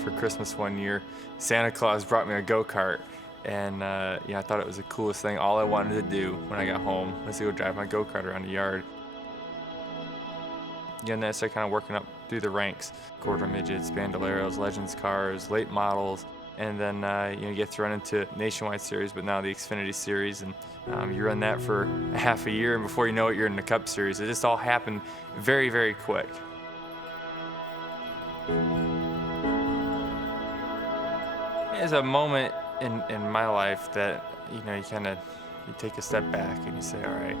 for Christmas one year, Santa Claus brought me a go-kart. And I thought it was the coolest thing. All I wanted to do when I got home was to go drive my go-kart around the yard. And then I started kind of working up through the ranks. Quarter midgets, bandoleros, legends cars, late models. And then you get thrown into Nationwide Series, but now the Xfinity Series. And you run that for a half a year, and before you know it, you're in the Cup Series. It just all happened very, very quick. There's a moment in my life that you take a step back and you say, all right,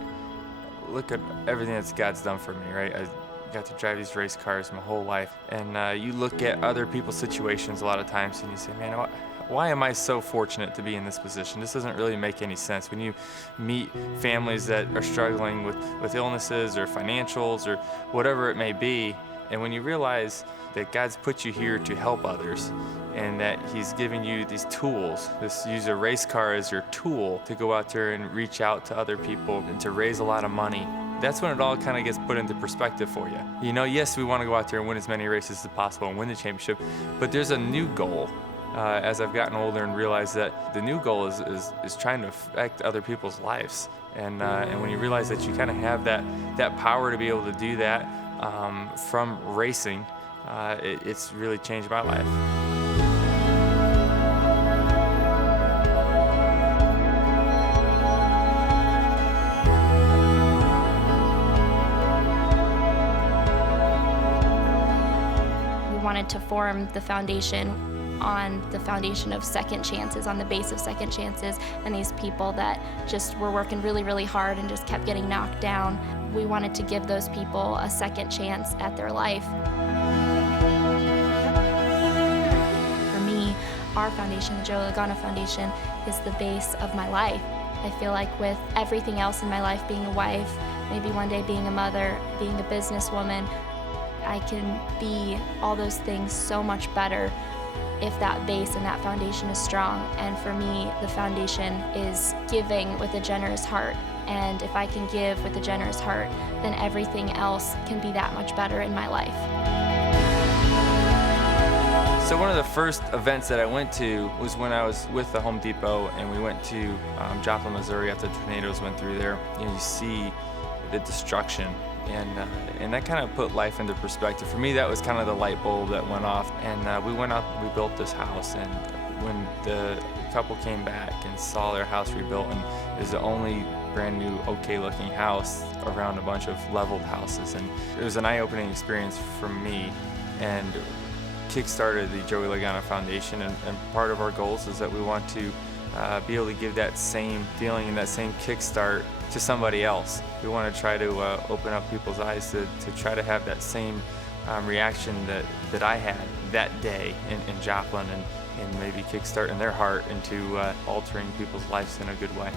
look at everything that God's done for me, right? I got to drive these race cars my whole life, and you look at other people's situations a lot of times and you say, man, why am I so fortunate to be in this position? This doesn't really make any sense. When you meet families that are struggling with illnesses or financials or whatever it may be, and when you realize that God's put you here to help others and that He's giving you these tools, use a race car as your tool to go out there and reach out to other people and to raise a lot of money, that's when it all kind of gets put into perspective for you. Yes, we want to go out there and win as many races as possible and win the championship, but there's a new goal. As I've gotten older and realized that the new goal is trying to affect other people's lives. And when you realize that you kind of have that power to be able to do that from racing, it's really changed my life. We wanted to form the foundation on the foundation of second chances, on the base of second chances, and these people that just were working really, really hard and just kept getting knocked down. We wanted to give those people a second chance at their life. For me, our foundation, the Joey Logano Foundation, is the base of my life. I feel like with everything else in my life, being a wife, maybe one day being a mother, being a businesswoman, I can be all those things so much better if that base and that foundation is strong. And for me, the foundation is giving with a generous heart. And if I can give with a generous heart, then everything else can be that much better in my life. So one of the first events that I went to was when I was with the Home Depot, and we went to Joplin, Missouri after the tornadoes went through there. You see the destruction. And that kind of put life into perspective. For me, that was kind of the light bulb that went off. And we went out, we built this house, and when the couple came back and saw their house rebuilt, and it was the only brand new, okay looking house around a bunch of leveled houses. And it was an eye-opening experience for me, and kickstarted the Joey Logano Foundation. And part of our goals is that we want to be able to give that same feeling and that same kickstart to somebody else. We want to try to open up people's eyes to try to have that same reaction that I had that day in Joplin, and maybe kickstarting their heart into altering people's lives in a good way.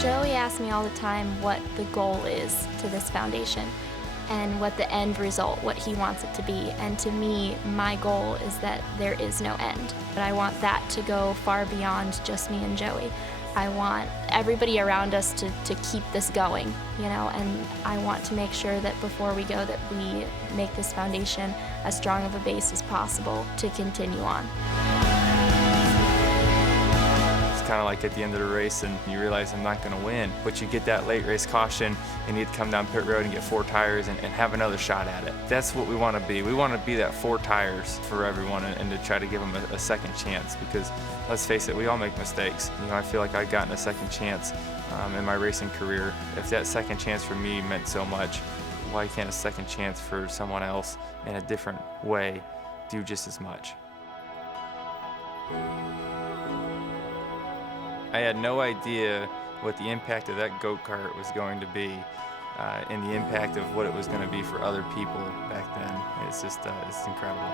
Joey asks me all the time what the goal is to this foundation and what the end result, what he wants it to be. And to me, my goal is that there is no end. But I want that to go far beyond just me and Joey. I want everybody around us to keep this going, and I want to make sure that before we go that we make this foundation as strong of a base as possible to continue on. Kind of like at the end of the race and you realize I'm not going to win, but you get that late race caution and you need to come down pit road and get 4 tires and have another shot at it. That's what we want to be. We want to be that 4 tires for everyone, and to try to give them a second chance, because let's face it, we all make mistakes. I feel like I've gotten a second chance in my racing career. If that second chance for me meant so much, why can't a second chance for someone else in a different way do just as much? I had no idea what the impact of that go-kart was going to be, and the impact of what it was going to be for other people back then. It's just, it's incredible.